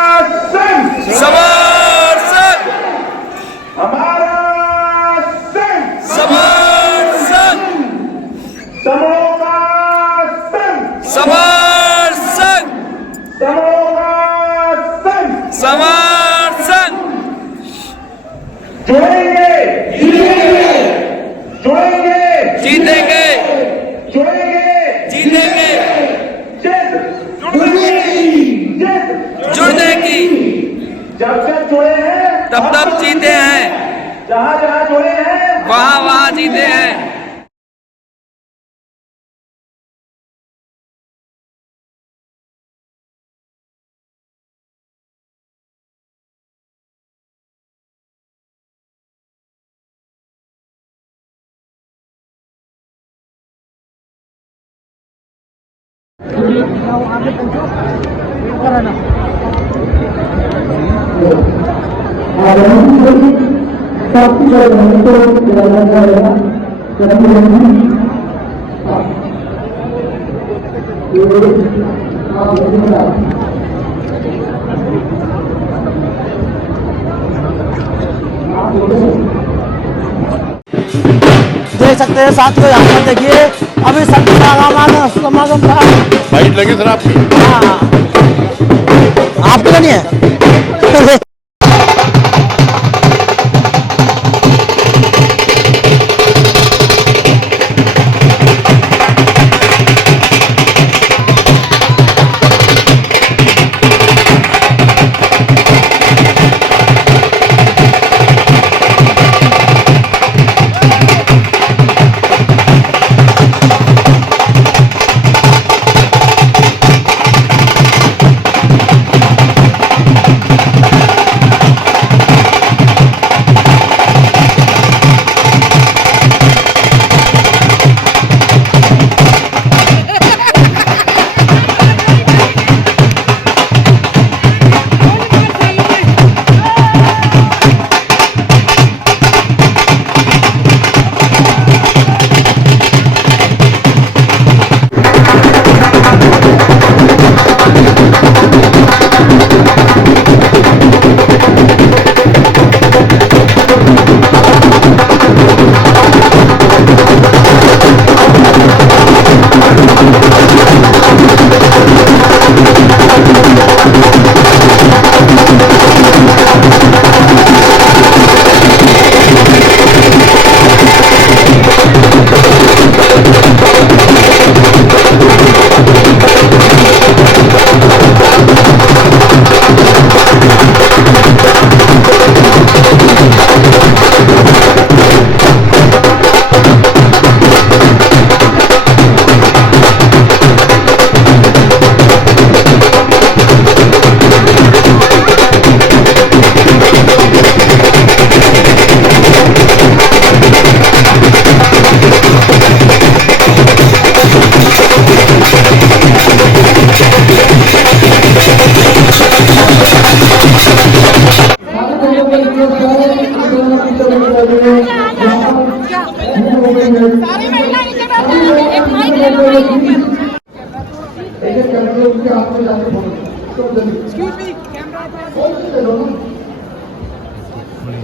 संघ समर्थन हमारा संघ समर्थन समों का संघ समर्थन समों का संघ समर्थन जुड़ेंगे जुड़ेंगे जीतेंगे जुड़ेंगे जीतेंगे जुड़ने की जब जब जुड़े हैं तब तब जीते हैं जहाँ जहाँ जुड़े हैं वहाँ वहाँ जीते हैं। देख सकते हैं साथियों, यहाँ पर देखिए अभी संत समागम था। लाइट लगी सर आपकी? हाँ, आपकी नहीं है।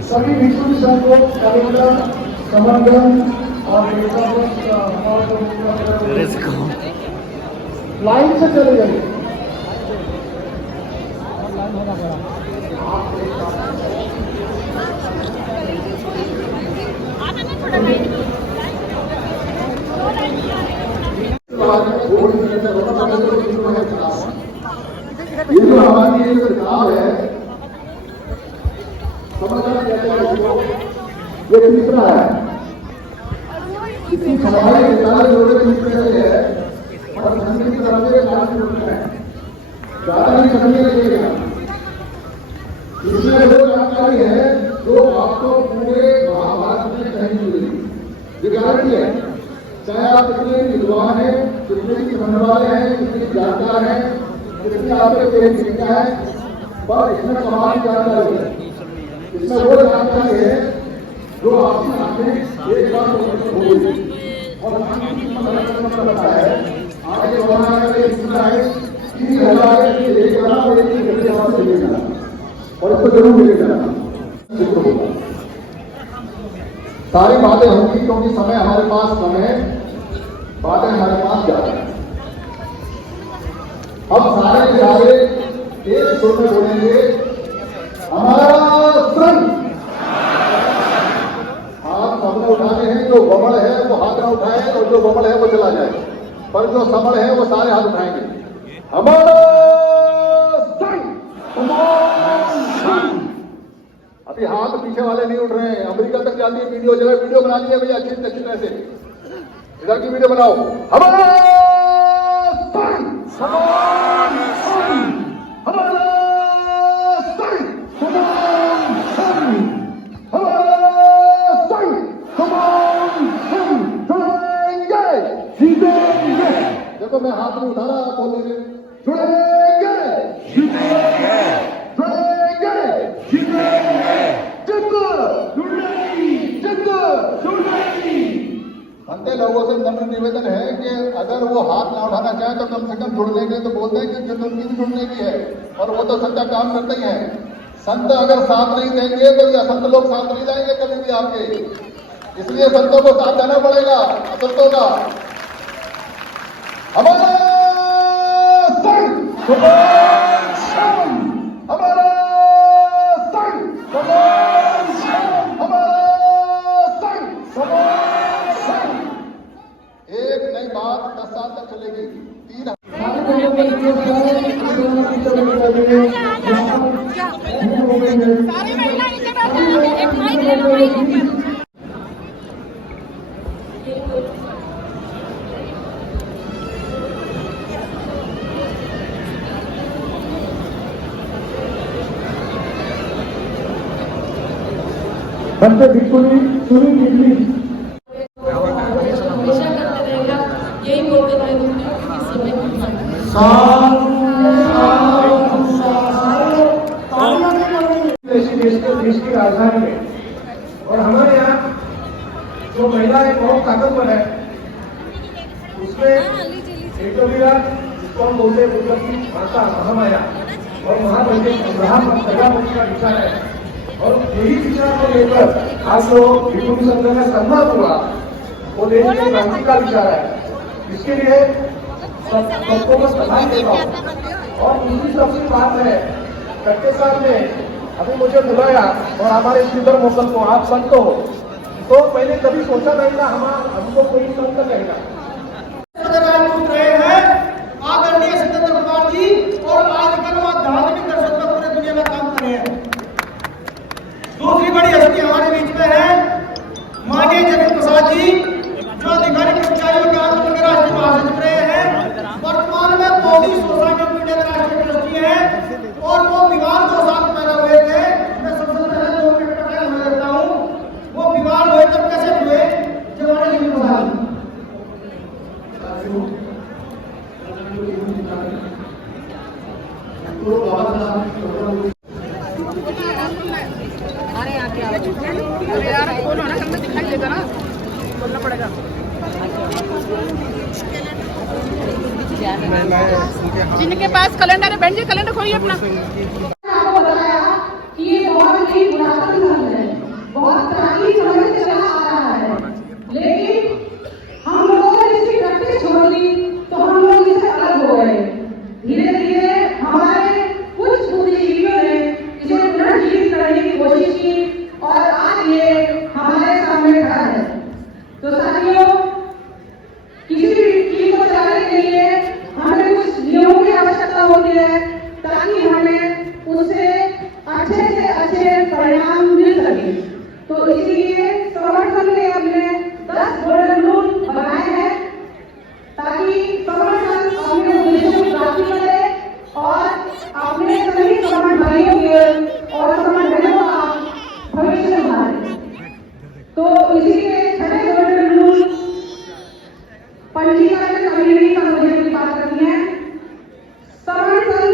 सभी भिक्षु संघों कलेक्टर समर्थन और लाइन से चले जाइए। ये जो हमारी ये सरकार है, ये तीसरा है। इतनी सफाई निकालने जोड़े तीसरे है और संघ की तरफ से ज्यादा नहीं समझने लगेगा। इसमें वो जानकारी है जो आपको पूरे महाभारत में कहीं मिलेगी। ये गारंटी है, चाहे आप कितने विद्वान हैं, कितने की समझने वाले हैं, कितने जानकार हैं, कितने आपके पेड़ सीखा है, पर इसमें कमाल जानकारी है। इसमें वो जानकारी है जो आपकी आंखें एक बार होगी और पता है आगे जमाना का इतना है 30,000 एक और इसको जरूर लेके जाना जिक्र होगा। सारी बातें होंगी क्योंकि समय हमारे पास कम है, बातें हमारे पास ज्यादा है। अब सारे के सारे एक सुर में बोलेंगे हमारा संघ। हाथ सबने उठाने हैं, जो बमड़ है वो हाथ ना उठाए और जो बमड़ है वो चला जाए, पर जो सबड़ है वो सारे हाथ उठाएंगे। हमारा संघ, अभी हाथ पीछे वाले नहीं उठ रहे हैं। अमेरिका तक जाती है वीडियो, जगह वीडियो बना ली है भैया अच्छी अच्छी तरह से, इधर की वीडियो बनाओ। हमारा संघ, हमारा संघ, हमारा संघ, जीतेंगे। देखो मैं हाथ में उठा रहा, आप बोलेंगे जुड़ेंगे, जीतेंगे, जुड़ेंगे, जीतेंगे, अंते लोगों से नम्र निवेदन है कि अगर वो हाथ ना उठाना चाहे तो कम से कम जुड़ लेंगे तो बोलते हैं कि उनकी भी जुड़ने की है, और वो तो सच्चा काम करते ही हैं। संत अगर साथ नहीं देंगे तो ये असंत लोग साथ नहीं जाएंगे कभी भी आपके, इसलिए संतों को साथ देना पड़ेगा असंतों का। हमारा संघ, हमारा संघ, हमारा संघ। एक नई बात 10 साल तक चलेगी। 3 सारी महिला नीचे बैठे हैं, एक माइक ले लो भाई ऊपर। बच्चे बिल्कुल ही सुनी निकली। हमेशा करते रहेगा, यही बोलते रहेगा कि समय देश की राजधानी में, और हमारे यहाँ जो महिलाएं बहुत ताकतवर है, उसमें एक तो मेरा जिसको हम बोलते हैं बुद्ध की माता महामाया और प्रजापति का विचार है, और यही विचार को लेकर आज जो विभूति संघ का सम्मान हुआ वो देश के क्रांति का विचार है। इसके लिए सबको मैं बधाई देता हूँ। और दूसरी सबसे बात है, कट्टे साहब ने अभी मुझे बुलाया और हमारे स्पीकर मोकल को आप संत हो, तो पहले कभी सोचा नहीं था हमको कोई संत कहेगा। रहे हैं आदरणीय सत्येंद्र कुमार जी, और आजकल वो धार्मिक दर्शन में पूरे दुनिया में काम कर रहे हैं। दूसरी बड़ी हस्ती हमारे बीच में है माननीय जगत प्रसाद जी, जो अधिकारी कर्मचारियों के आंदोलन के राष्ट्रीय महासचिव रहे हैं, वर्तमान में मोदी सोसाइटी ऑफ इंडिया के राष्ट्रीय ट्रस्टी है, और वो विवाद 2 साल पैदा हुए थे। मैं सबसे पहले 2 मिनट का टाइम देता हूँ। वो विवाद हुए तब कैसे हुए, जब हमारे जगत प्रसाद अरे यार फोन होना करना दिखाई देगा ना, बोलना पड़ेगा। जिनके पास कैलेंडर है, बहन जी कैलेंडर खोलिए अपना। आपको बताया कि ये बहुत ही पुरातन धर्म है, बहुत पुरानी समय से चला आ रहा है, लेकिन हम लोगों ने इसकी प्रैक्टिस छोड़ दी तो हम लोग इससे अलग हो गए। धीरे धीरे हमारे कुछ बुद्धिजीवियों ने इसे पुनर्जीवित करने की कोशिश की और आज ये हमारे सामने खड़ा है। तो साथियों, किसी भी चीज को चलाने के लिए हमें कुछ नियमों की आवश्यकता होती है ताकि हमें उससे अच्छे से अच्छे परिणाम मिल सके। तो इसीलिए संगठन ने अपने 10 गोल्डन रूल बनाए हैं ताकि संगठन अपने उद्देश्यों की प्राप्ति करे और अपने सभी संगठनों के और संगठनों का भविष्य सुधारे। तो इसीलिए 6 गोल्डन रूल पंजीकरण कमेटी का मुझे की बात करनी है। संगठन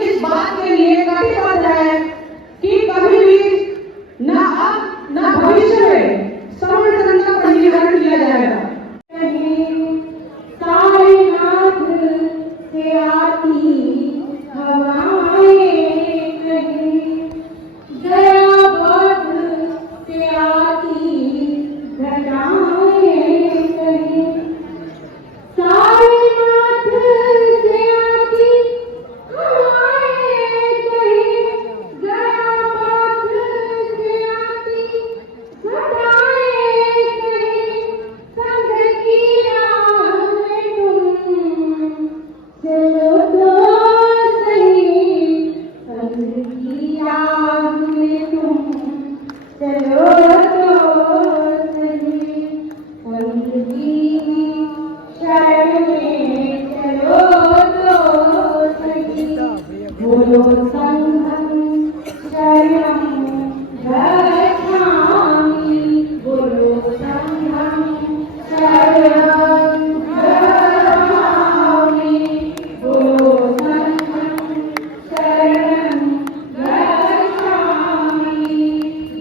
इस बात के लिए कटिबद्ध है कि कभी भी न अब न भविष्य में संगठन का पंजीकरण किया जाएगा। शरणं गच्छामि बोलो संघं शरणं गच्छामि बोलो संघं शरणं गच्छामि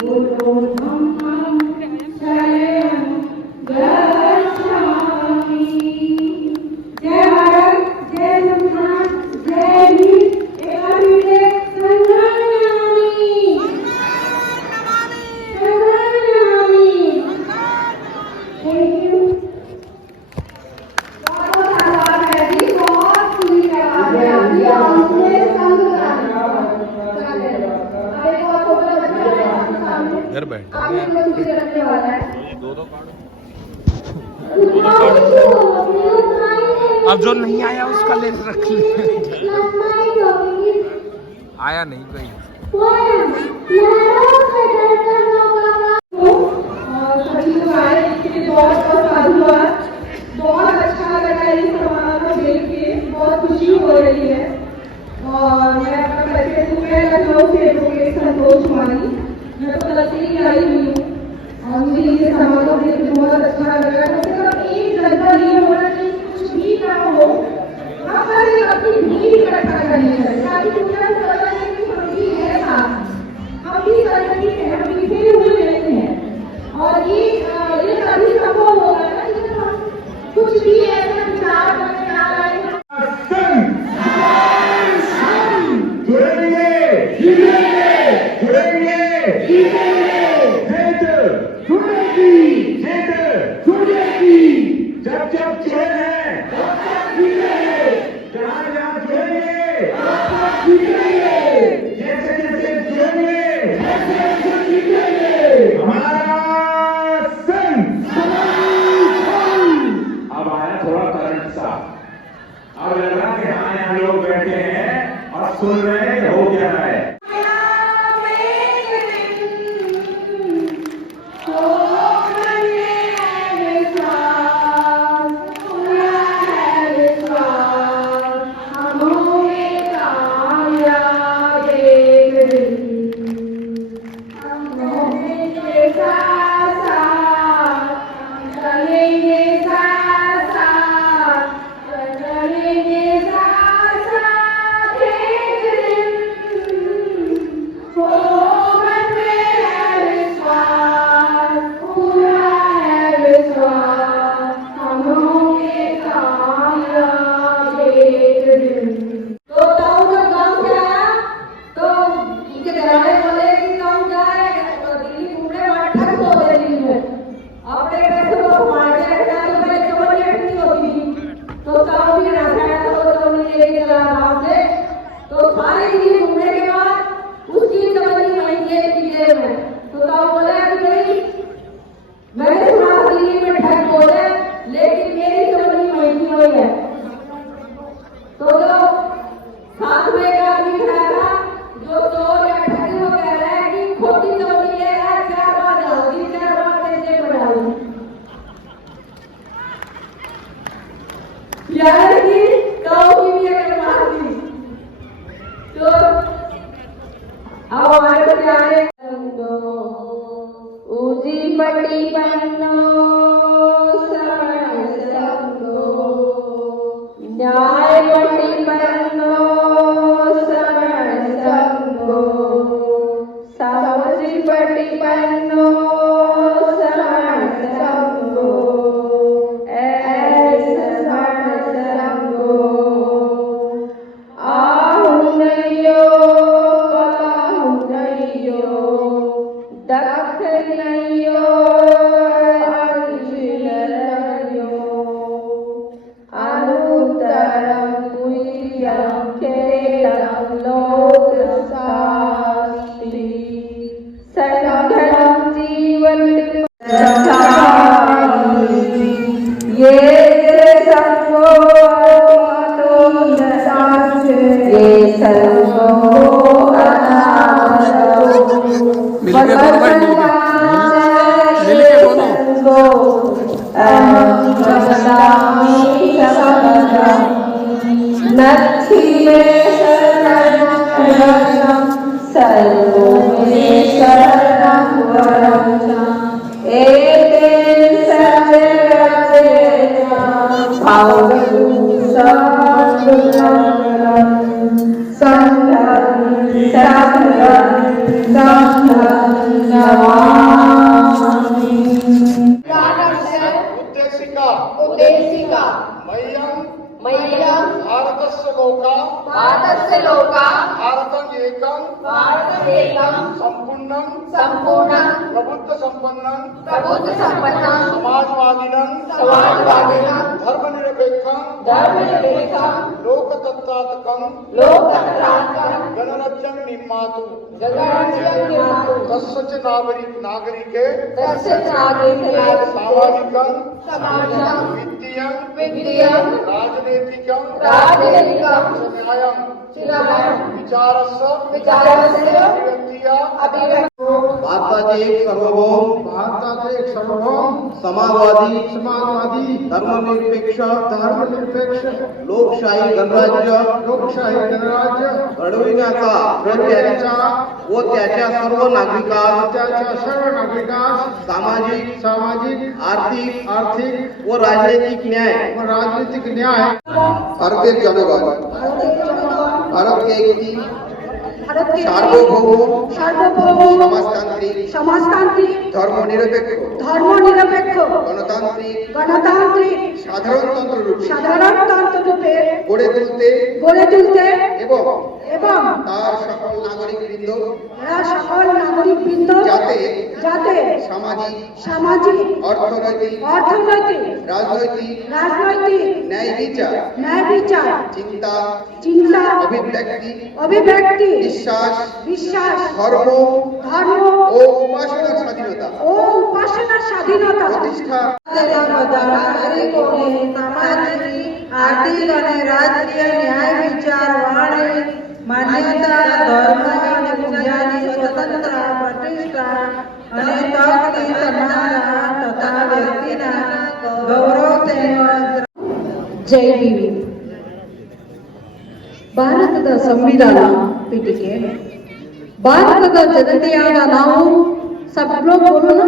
बोलो धम्मं शरणं गच्छामि। जय भारत, जय संविधान, जय हिंद, एकात्मते संग्रामी संग्रामी। Thank you. बहुत धन्यवाद है जी, बहुत खुशी है आज आपकी हमने संग्राम अरे बहुत अच्छा है सामने घर बैठ आपने लोग खुशी रखने वाला है। अब जो नहीं आया उसका ले रख ले। आया नहीं कोई। सभी लोग आए इसके लिए बहुत बहुत साधुवाद। बहुत अच्छा लग रहा है इस समारोह को देख के, बहुत खुशी हो रही है। और मैं अपना परिचय दूंगा, लखनऊ से एडवोकेट संतोष मानी। मैं तो कल से ही आई हुई हूँ और मुझे ये समारोह देख के बहुत अच्छा लग रहा है। कम से कम एक जगह ये होना चाहिए कुछ भी ना हो, वहाँ पर अपनी भीड़ इकट्ठा करनी चाहिए ताकि पूरा समझ की प्रवृत्ति है साथ। हम भी संगठित हैं, हम बिखरे हुए नहीं हैं और ये तभी संभव होगा ना जब हम कुछ भी ऐसा विचार करने आ रहे हैं। जब जब चैन है जहाँ जहाँ जुड़ेंगे जैसे जैसे जुड़ेंगे हमारा संघ। अब आया थोड़ा करंट सा, अब लगा कि हाँ यहाँ लोग बैठे हैं और सुन रहे हैं हो क्या रहा है। सर्वो उद्देशिका उद्देशिका मह्यम मह्यम भारतस्य लोका भारतस्य लोका भारतम एकम भारतमेकं संपूर्णम संपूर्णं प्रबुद्ध संपन्नम प्रबुद्ध संपन्नं समाजवादिनं समाजवादिनं धर्मनिरपेक्षं धर्मनिरपेक्षं लोकतत्त्वात्मकं लोकतन्त्रात्मकं गणराज्यं निर्मातु जगराज्यं निर्मातु कस्यचित् नागरिके तस्य नागरिके सामाजिकं समाजं वित्तीयं वित्तीयं राजनीतिकं राजनीतिकं न्यायं चिरवयं विचारस्य विचारस्य अभिव्यक्त्या अभिव्यक्ति भारताचे एक सार्वभौम भारताचे एक सार्वभौम समाजवादी धर्मनिरपेक्ष लोकशाही गणराज्य घडविण्याचा व त्याच्या सर्व नागरिकांस सामाजिक आर्थिक व राजनीतिक न्याय भारतीय जनगण भारत के एक सार्वभौम समाजतांत्रिक धर्मनिरपेक्ष गणतांत्रिक साधारणतंत्र रूपे गড়ে তুলতে এবং তার সকল নাগরিকবৃন্দ যাতে সামাজিক অর্থনৈতিক রাজনৈতিক ন্যায় বিচার চিন্তা অভিব্যক্তি বিশ্বাস ধর্ম ও উপাসনার স্বাধীনতা প্রতিষ্ঠা सामाजिक आर्थिक અને રાજકીય ન્યાય વિચાર વાણી માન્યતા ધર્મ અને પૂજાની સ્વતંત્ર પ્રતિષ્ઠા અને તકની સમાનતા તથા વ્યક્તિના ગૌરવ તેમજ ಜೈ ಭೀಮ್. ಭಾರತದ ಸಂವಿಧಾನ ಪೀಠಿಕೆ ಭಾರತದ ಜನತೆಯಾದ ನಾವು ಸಬ್ ಲೋಗ್ ಬೋಲೋಣ.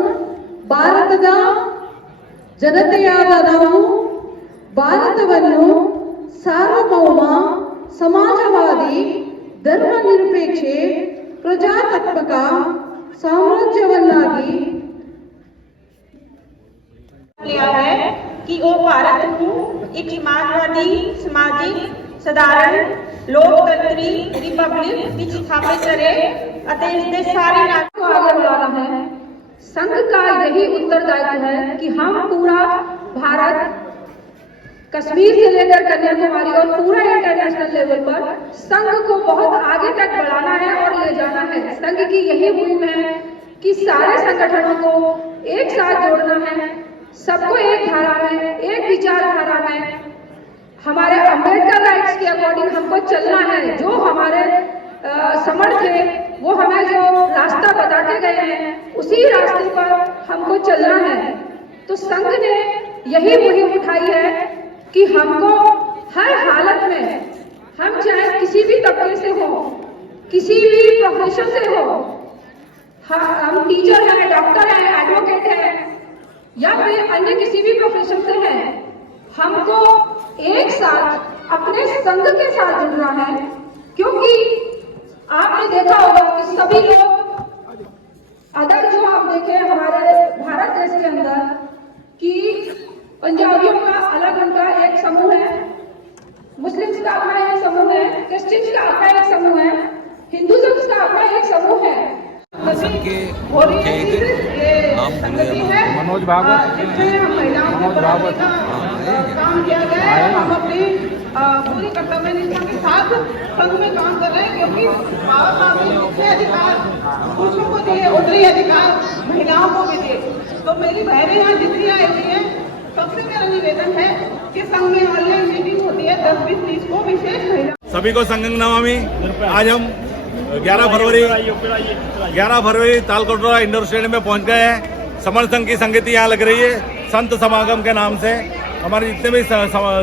ಭಾರತದ ಜನತೆಯಾದ ನಾವು ಭಾರತವನ್ನು ಸಾರ್ವಭೌಮ ಸಮಾಜವಾದಿ ಧರ್ಮನಿರಪೇಕ್ಷೆ ಪ್ರಜಾತಾತ್ಮಕ ಸಾಮ್ರಾಜ್ಯವನ್ನಾಗಿ लिया है कि वो भारत को एक समाजवादी सामाजिक साधारण लोकतंत्री रिपब्लिक की स्थापित करे अतः इसके सारे को आगे बढ़ाना है. संघ का यही उत्तरदायित्व है कि हम पूरा भारत कश्मीर से लेकर कन्याकुमारी और पूरा इंटरनेशनल लेवल पर संघ को बहुत आगे तक बढ़ाना है और ले जाना है. संघ की यही मुहिम है कि सारे संगठनों को एक साथ जोड़ना है, सबको एक धारा में एक विचारधारा में हमारे अम्बेडकर राइट्स के अकॉर्डिंग हमको चलना है. जो हमारे समर्थ है वो हमें जो रास्ता बता के गए हैं उसी रास्ते पर हमको चलना है. तो संघ ने यही मुहिम उठाई है कि हमको हर हालत में, हम चाहे किसी भी तबके से हो, किसी भी प्रोफेशन से हो, हम टीचर हैं, डॉक्टर हैं, एडवोकेट हैं या फिर अन्य किसी भी प्रोफेशन से हैं, हमको एक साथ अपने संघ के साथ जुड़ना है. क्योंकि आपने देखा होगा कि सभी लोग अदर जो आप देखें हमारे भारत देश के अंदर कि पंजाबियों का अलग उनका एक समूह है, मुस्लिम्स का अपना एक समूह है, क्रिश्चियंस का अपना एक समूह है, हिंदुज़म का अपना एक समूह है. मनोज भागवत काम किया गया है. हम अपनी पूरी कर्तव्य निष्ठा के साथ संघ में काम कर रहे हैं क्योंकि बाबा साहब ने जितने अधिकार पुरुषों को दिए उतने अधिकार महिलाओं को भी दिए. तो मेरी बहनें यहाँ जितनी आई हुई हैं सबसे मेरा निवेदन है कि संघ में ऑनलाइन मीटिंग होती है 10-20-30 को विशेष महिला. सभी को संघ नमामि. आज हम 11 फरवरी तालकोटरा इंडोर स्टेडियम में पहुंच गए हैं. समर संघ की संगति यहाँ लग रही है संत समागम के नाम से. हमारे जितने भी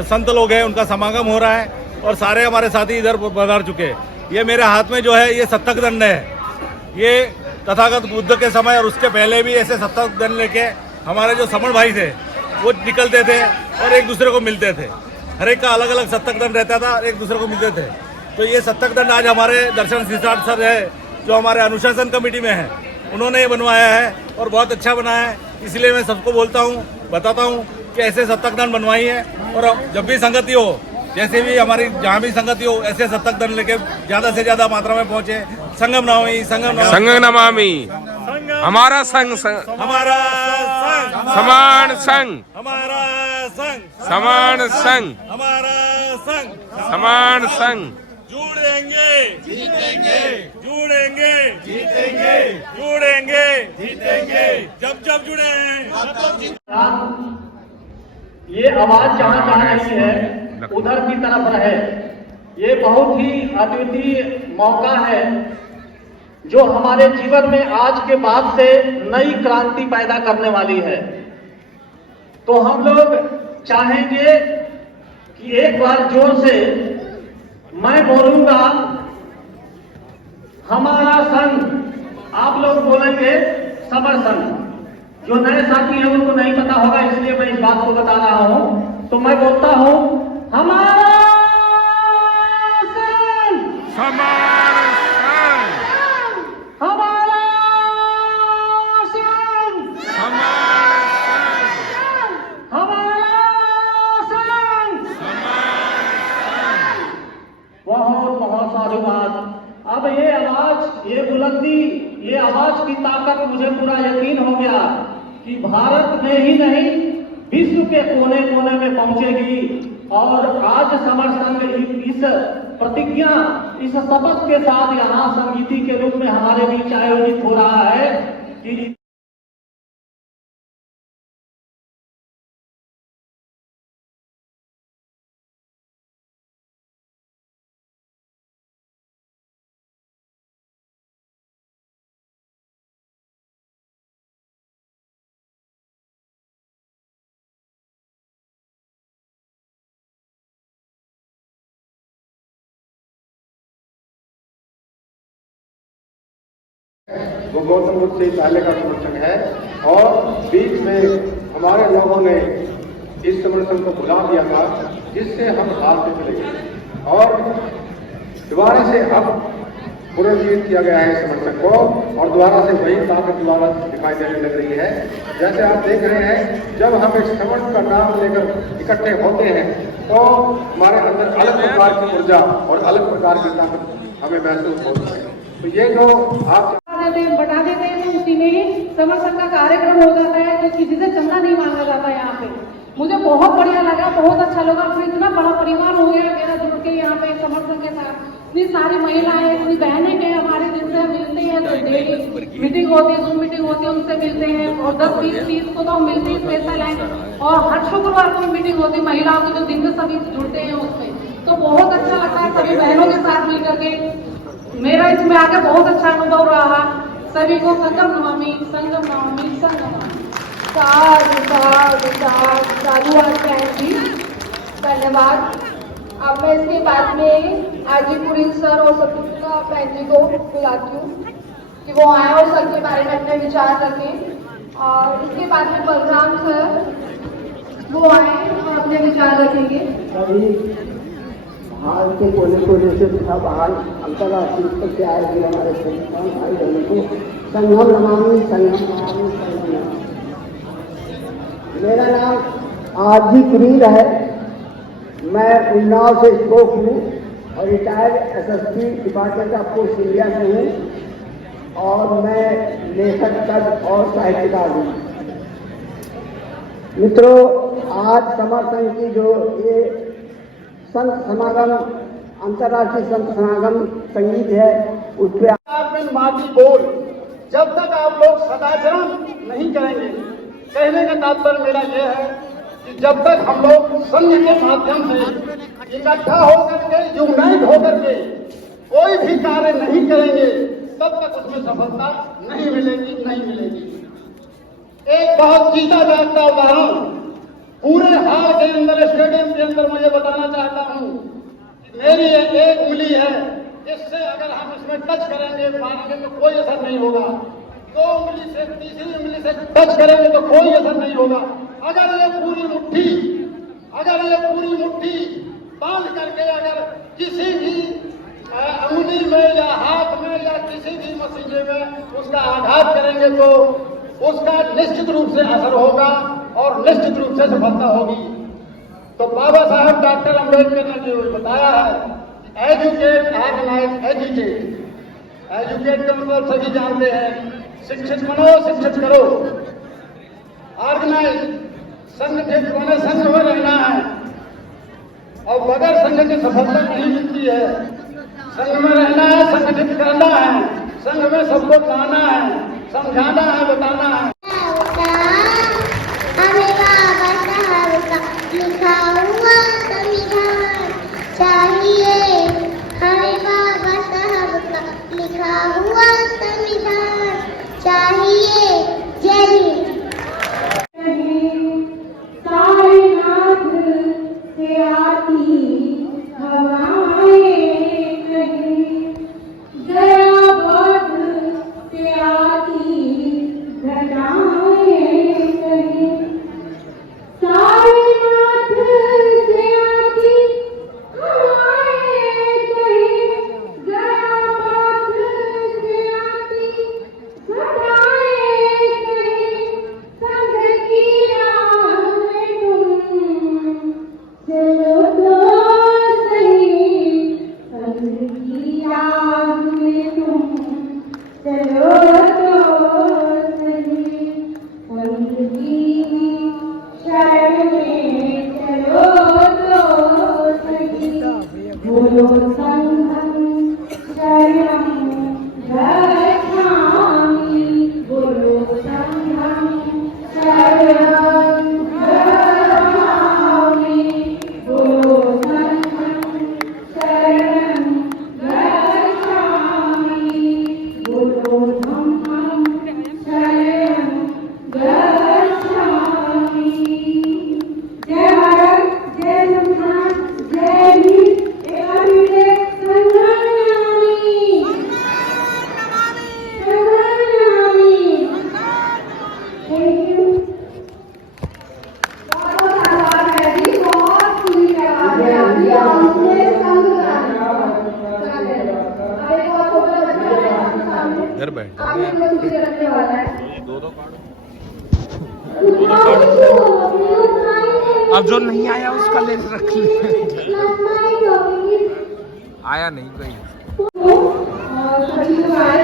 संत लोग हैं उनका समागम हो रहा है और सारे हमारे साथी इधर पधार चुके हैं. ये मेरे हाथ में जो है ये सत्तक दंड है. ये तथागत बुद्ध के समय और उसके पहले भी ऐसे सत्तक दंड लेके हमारे जो समण भाई थे वो निकलते थे और एक दूसरे को मिलते थे. हर एक का अलग अलग सत्तक दंड रहता था, एक दूसरे को मिलते थे. तो ये सत्तक दंड आज हमारे दर्शन सिद्धार्थ सर है जो हमारे अनुशासन कमेटी में है, उन्होंने ये बनवाया है और बहुत अच्छा बनाया है। इसलिए मैं सबको बोलता हूँ, बताता हूँ कि ऐसे सप्तक दंड बनवाई है और जब भी संगति हो, जैसे भी हमारी जहाँ भी संगति हो, ऐसे सप्तक दंड लेके ज्यादा से ज्यादा मात्रा में पहुंचे। संगम नमामि, संग नमामि, हमारा संग, हमारा संग, समान संग, हमारा संग, समान संग, हमारा संग, समान संग। जुड़ेंगे जीतेंगे, जुड़ेंगे जीतेंगे, जुड़ेंगे जीतेंगे, जब जब जुड़े हैं। ये आवाज जहाँ जा रही है उधर की तरफ है। ये बहुत ही अद्वितीय मौका है जो हमारे जीवन में आज के बाद से नई क्रांति पैदा करने वाली है। तो हम लोग चाहेंगे कि एक बार जोर से मैं बोलूंगा हमारा संघ, आप लोग बोलेंगे समर संघ। जो नए साथी हैं उनको नहीं पता होगा, इसलिए मैं इस बात को बता रहा हूं। तो मैं बोलता हूं हमारा संघ, समान संग, हमारा संघ, समान संग, हमारा संघ। बहुत बहुत साधुवाद। अब ये आवाज, ये बुलंदी, ये आवाज की ताकत मुझे पूरा यकीन हो गया कि भारत में ही नहीं विश्व के कोने कोने में पहुंचेगी। और आज समर संघ इस प्रतिज्ञा, इस शपथ के साथ यहाँ संगीति के रूप में हमारे बीच आयोजित हो रहा है कि वो गौतम बुद्ध से पहले का समर्थक है और बीच में हमारे लोगों ने इस समर्थन को भुला दिया था, जिससे हम हाथ से चले गए और दोबारा से अब पुनर्जीवित किया गया है इस समर्थन को और दोबारा से वही ताकत दोबारा दिखाई देने लग रही है। जैसे आप देख रहे हैं, जब हम इस समर्थ का नाम लेकर इकट्ठे होते हैं तो हमारे अंदर अलग प्रकार की ऊर्जा और अलग प्रकार की ताकत हमें महसूस होती है। तो ये जो आप बता देते हैं तो उसी में ही समर संघ का कार्यक्रम हो जाता है। तो किसी से चंदा नहीं मांगा जाता यहाँ पे। मुझे बहुत बढ़िया लगा, बहुत अच्छा लगा। फिर इतना बड़ा परिवार हो गया मेरा जुड़ के यहाँ पे समर संघ के साथ। इतनी सारी महिलाएं, इतनी बहनें के हमारे जिनसे मिलते हैं, तो डेली मीटिंग होती है, जूम मीटिंग होती है, उनसे मिलते हैं। और 10-20-30 को तो मिलते ही स्पेशल है। और हर शुक्रवार को मीटिंग होती है महिलाओं की, जो दिन में सभी जुड़ते हैं उसमें। तो बहुत अच्छा लगता है सभी बहनों के साथ मिलकर के। मेरा इसमें आके बहुत अच्छा अनुभव रहा। सभी को संगम नमामि, संगम नमामि, संगम नमामि। साधुवाद बहन जी, धन्यवाद। अब मैं इसके बाद में आजीपुरी सर और सतपुरा बहन जी को बुलाती हूँ कि वो आए और सर के बारे में अपने विचार रखें। और इसके बाद में बलराम सर वो आए और अपने विचार रखेंगे। भारत के कोने कोने से तथा बाहर अंतर्राष्ट्रीय स्तर से आए हुए हमारे भाई बहनों को संगम नमामि, संगम नमामि, संगम नमामि। मेरा नाम आरजी कुरीर है। मैं उन्नाव से स्पोक हूँ और retired SSP department of post India से हूँ और मैं लेखक कवि और साहित्यकार हूँ। मित्रों, आज समर संघ की जो ये संत समागम, अंतर्राष्ट्रीय संत समागम संगीत है, उस पर माटी बोल, जब तक आप लोग सदाचरण नहीं करेंगे। कहने का तात्पर्य मेरा यह है कि जब तक हम लोग संघ के माध्यम से इकट्ठा होकर के, यूनाइट होकर के कोई भी कार्य नहीं करेंगे, तब तक उसमें सफलता नहीं मिलेगी। एक बहुत जीता जागता उदाहरण पूरे हाल के अंदर, स्टेडियम के अंदर मैं ये बताना चाहता हूँ कि मेरी एक उंगली है, इससे अगर हम इसमें टच करेंगे, मारेंगे तो कोई असर नहीं होगा। 2 उंगली से, तीसरी उंगली से टच करेंगे तो कोई असर नहीं होगा। अगर ये पूरी मुट्ठी बांध करके अगर किसी भी अंगुली में या हाथ में या किसी भी मशीने में उसका आघात करेंगे तो उसका निश्चित रूप से असर होगा और निश्चित रूप से सफलता होगी। तो बाबा साहब डॉक्टर अम्बेडकर ने जो बताया है, एजुकेट ऑर्गेनाइज एजुकेट। एजुकेट का मतलब सभी जानते हैं, शिक्षित बनो शिक्षित करो। ऑर्गेनाइज संगठित बने, संघ में रहना है और बगैर संघ की सफलता नहीं मिलती है। संघ में रहना है, संगठित करना है, संघ में सबको लाना है, समझाना है, बताना है। हमें बाबा साहब का लिखा हुआ संविधान चाहिए, हमें बाबा साहब का लिखा हुआ संविधान चाहिए। जय हिंद। सारनाथ से आती हवाएं कहीं, दयाबद्ध से आती घटाएं कहीं, सारनाथ से आती हवाएं कहीं, दयाबद्ध से आती घटाएं कहीं, संघ की राह में तुम चलो तो सही, संघ की राह में तुम चलो तो सही, संघ की शरण में चलो तो सही। बोलो संघं शरणं गच्छामि, बोलो संघं शरणं गच्छामि, बोलो संघं शरणं गच्छामि, बोलो धम्मं शरणं गच्छामि। जय भारत, जय संविधान, जय हिंद। एक बार फिर से संविधान नमामि, संविधान नमामि। Thank you. बहुत आभार है जी, बहुत खुशी है आज आपकी हमने संग घर बैठ आपने खुशी रखने वाला है। अब जो नहीं आया उसका ले रख ले। आया नहीं कोई। सभी को आए